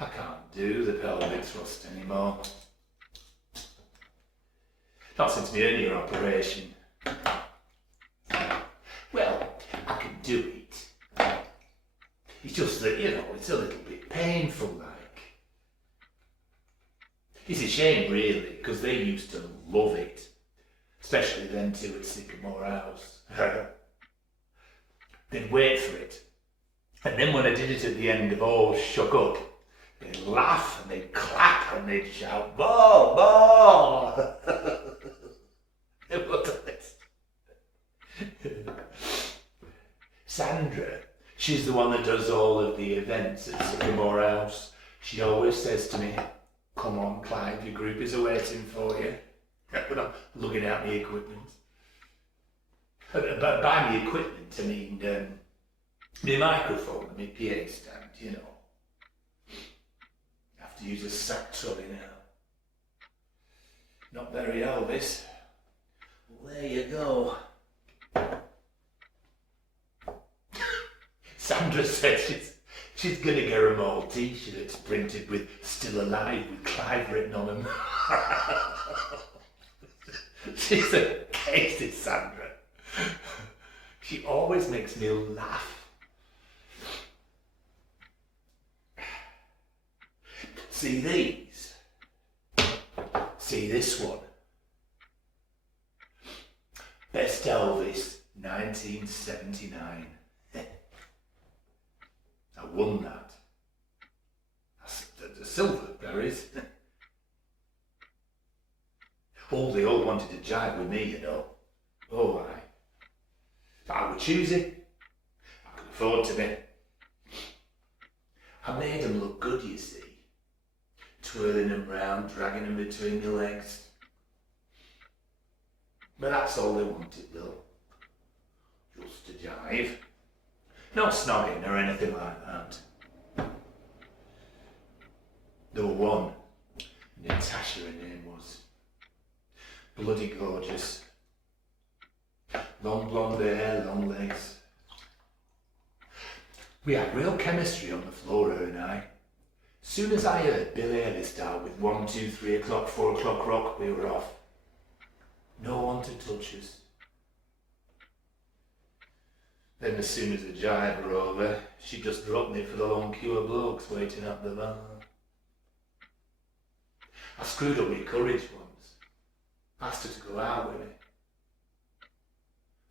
I can't do the pelvic thrust anymore. Not since my hernia operation. Well, I can do it. It's just that, it's a little bit painful like. It's a shame really, because they used to love it. Especially them two at Sycamore House. They'd wait for it. And then when I did it at the end of All Shook Up, they'd laugh and they'd clap and they'd shout, "Ball, ball!" It was it. Sandra, she's the one that does all of the events at Sycamore House. She always says to me, "Come on, Clive, your group is waiting for you." But I'm looking at the equipment. But by the equipment, I mean the microphone and my PA stand, I have to use a sack trolley now. Not very Elvis. Well, there you go. Sandra says she's going to get them all t-shirts printed with "Still Alive" with Clive written on them. She's a crazy Sandra. She always makes me laugh. See these? See this one? Best Elvis, 1979. I won that. The silver, there is. Oh, they all wanted to jive with me, Oh, aye. But I would choose it. I could afford to be. I made them look good, you see. Twirling them round, dragging them between my legs. But that's all they wanted, though. Just to jive. No snogging or anything like that. There were one, Natasha her name was. Bloody gorgeous. Long blonde hair, long legs. We had real chemistry on the floor, her and I. Soon as I heard Bill Haley start with 1, 2, 3 o'clock, 4 o'clock rock, we were off. No one to touch us. Then as soon as the jive were over, she just dropped me for the long queue of blokes waiting at the bar. I screwed up my courage once. Asked her to go out with me.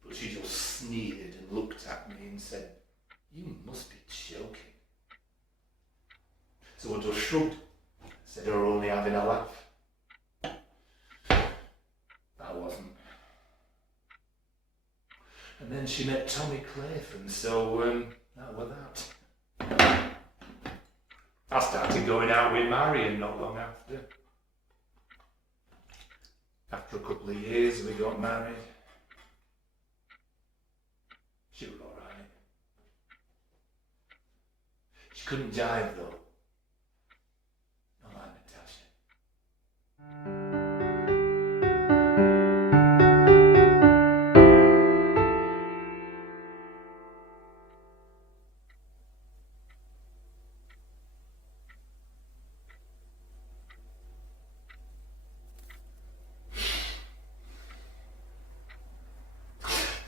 But she just sneered and looked at me and said, "You must be joking." So I just shrugged, said I were only having a laugh. I wasn't. And then she met Tommy Clive, and so that was that. I started going out with Marion not long after. After a couple of years, we got married. She was all right. She couldn't jive though. Not like Natasha.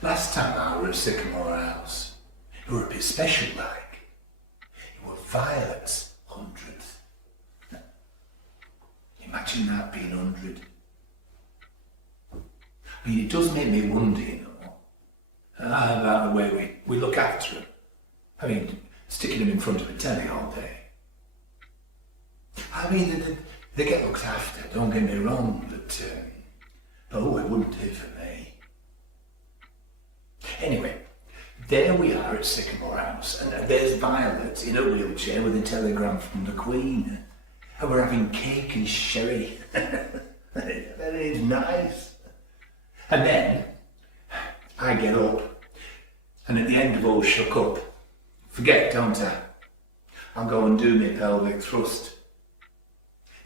Last time I were at Sycamore House, it were a bit special like. It were Violet's 100th. Imagine that being 100. I mean, it does make me wonder, about the way we look after them. I mean, sticking them in front of a telly all day. I mean, they get looked after, don't get me wrong, but oh, it wouldn't do for me. Anyway, there we are at Sycamore House, and there's Violet in a wheelchair with a telegram from the Queen. And we're having cake and sherry. Very nice. And then, I get up, and at the end of All Shook Up, forget, don't I? I'll go and do my pelvic thrust.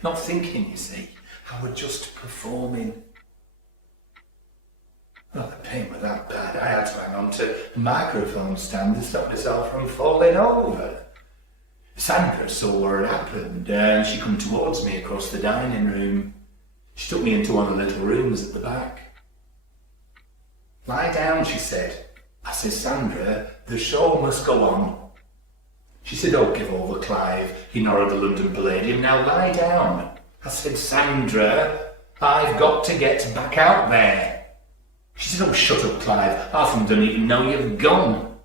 Not thinking, you see, I was just performing. Well, the pain was that bad, I had to hang on to the microphone stand to stop myself from falling over. Sandra saw what had happened and she come towards me across the dining room. She took me into one of the little rooms at the back. "Lie down," she said. I said, "Sandra, the show must go on." She said, "Oh, give over, Clive," ignored the London Palladium. "Now lie down." I said, "Sandra, I've got to get back out there." She said, "Oh, shut up, Clive. Half of them don't even know you've gone."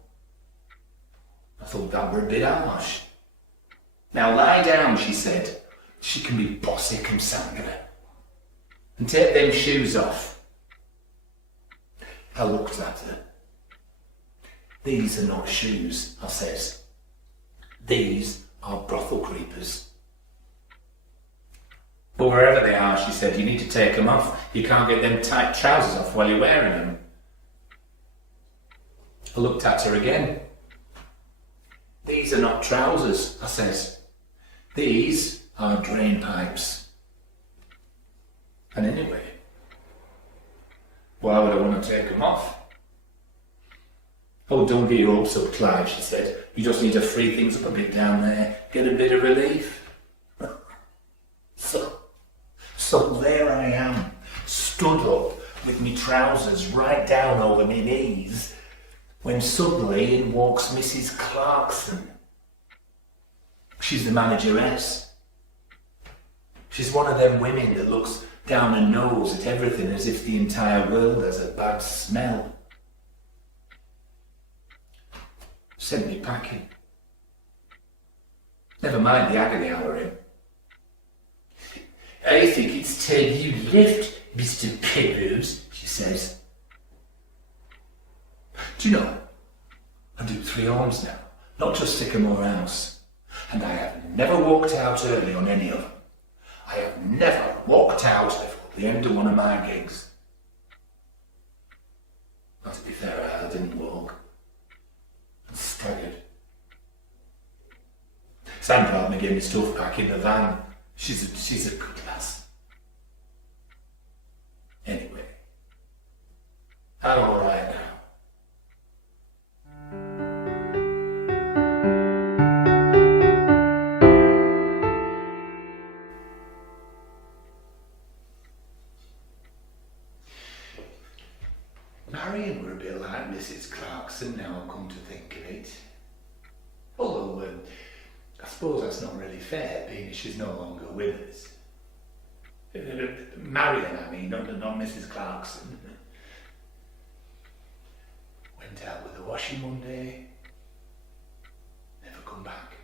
I thought that were a bit harsh. "Now lie down," she said. She can be bossy, can Sandra. "And take them shoes off." I looked at her. "These are not shoes," I says. "These are brothel creepers." "But wherever they are," she said, "you need to take them off. You can't get them tight trousers off while you're wearing them." I looked at her again. "These are not trousers," I says. "These are drain pipes." And anyway, why would I want to take them off? "Oh, don't get your hopes up, Clive," she said. "You just need to free things up a bit down there, get a bit of relief." So there I am, stood up with me trousers right down over my knees, when suddenly in walks Mrs. Clarkson. She's the manageress. She's one of them women that looks down her nose at everything as if the entire world has a bad smell. Sent me packing. Never mind the agony hour in. "I think it's time you left, Mr. Penrose," she says. Do you know, I do 3 homes now, not just Sycamore House, and I have never walked out early on any of them. I have never walked out before the end of one of my gigs. But to be fair, I didn't walk. I staggered. Sandra helped me get my stuff back in the van. She's a good lass. Anyway, I'm all right now. Marion were a bit like Mrs. Clarkson, now I come to think of it. Although, I suppose that's not really fair, being as she's no longer with us. Marion, I mean, not Mrs. Clarkson. Went out with the washing one day, never come back.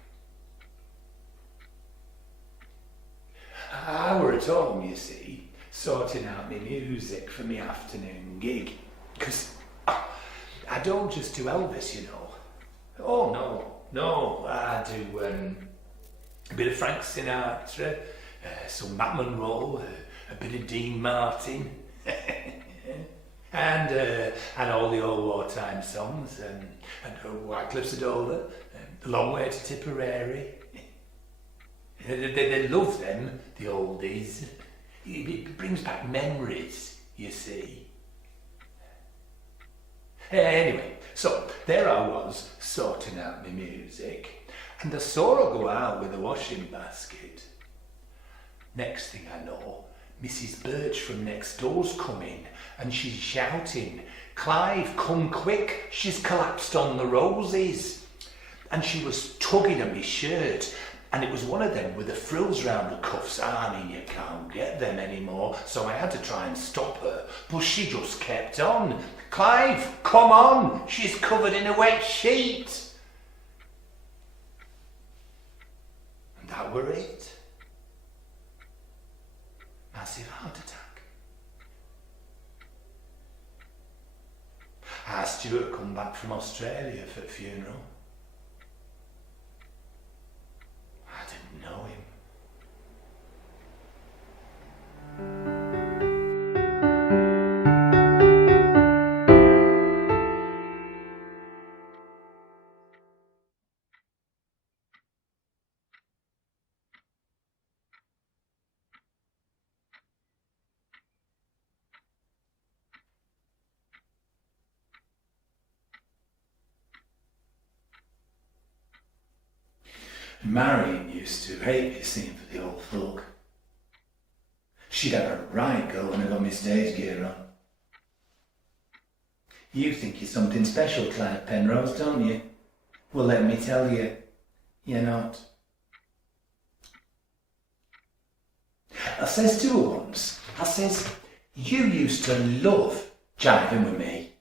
I were at home, you see, sorting out my music for my afternoon gig. Because I don't just do Elvis, you know. Oh, no, I do a bit of Frank Sinatra, some Matt Monroe, a bit of Dean Martin, and all the old wartime songs, and White Cliffs of Dover, The Long Way to Tipperary. They love them, the oldies. It brings back memories, you see. Anyway, so there I was, sorting out my music, and I saw her go out with a washing basket. Next thing I know, Mrs. Birch from next door's coming, and she's shouting, "Clive, come quick, she's collapsed on the roses." And she was tugging at my shirt, and it was one of them with the frills round the cuffs. I mean, you can't get them anymore, so I had to try and stop her, but she just kept on. "Clive, come on, she's covered in a wet sheet." And that were it. Massive heart attack. I asked Stuart to come back from Australia for the funeral. I didn't know him. Marion used to hate me singing for the old folk. She'd have a right go when I got my stage gear on. You think you're something special, Clive Penrose, don't you? Well, let me tell you, you're not. I says to her once, I says, you used to love jiving with me.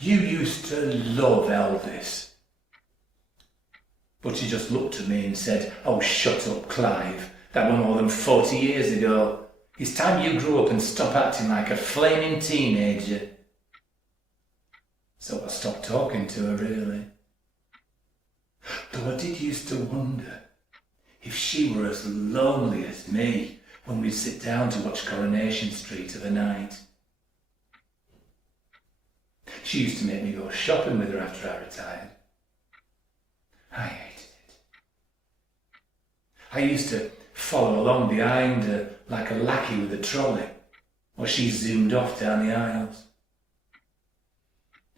You used to love Elvis. But she just looked at me and said, oh, shut up, Clive. That was more than 40 years ago. It's time you grew up and stopped acting like a flaming teenager. So I stopped talking to her, really. Though I did used to wonder if she were as lonely as me when we'd sit down to watch Coronation Street of a night. She used to make me go shopping with her after I retired. I hated it. I used to follow along behind her like a lackey with a trolley, while she zoomed off down the aisles.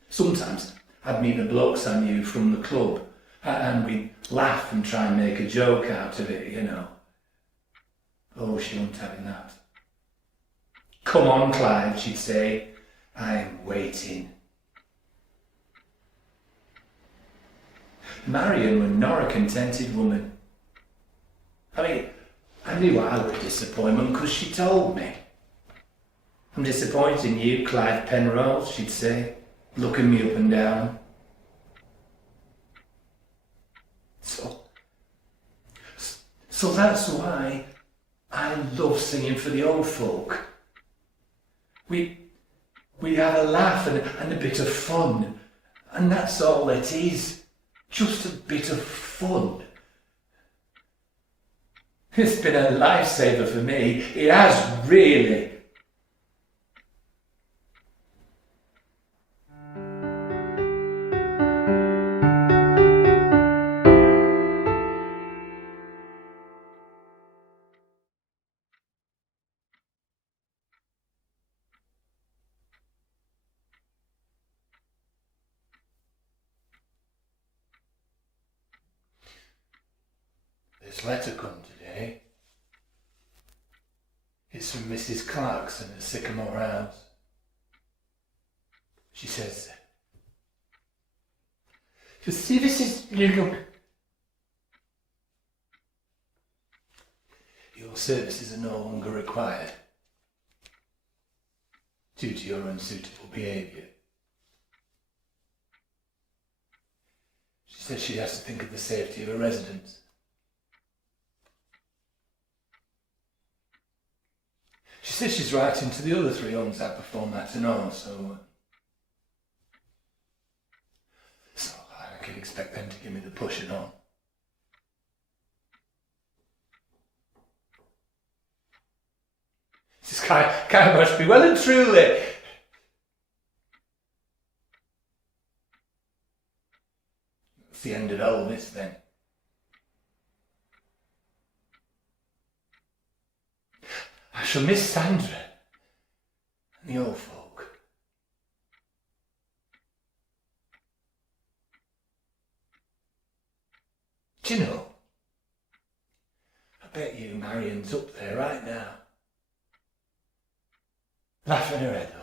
Sometimes I'd meet the blokes I knew from the club, and we'd laugh and try and make a joke out of it, you know. Oh, she wasn't having that. Come on, Clive, she'd say. I'm waiting. Marion was not a contented woman. I mean, I knew I was a disappointment because she told me. I'm disappointed in you, Clive Penrose, she'd say, looking me up and down. So that's why I love singing for the old folk. We have a laugh and a bit of fun, and that's all it is, just a bit of fun. It's been a lifesaver for me, it has really. This letter come today. It's from Mrs. Clarkson at Sycamore House. She says, you see, this is your services are no longer required due to your unsuitable behaviour. She says she has to think of the safety of her residents. She says she's writing to the other 3 homes that perform that and all, so I can expect them to give me the pushing on. This kind must be well and truly. That's the end of all this then. I shall miss Sandra and the old folk. Do you know, I bet you Marion's up there right now, laughing her head off.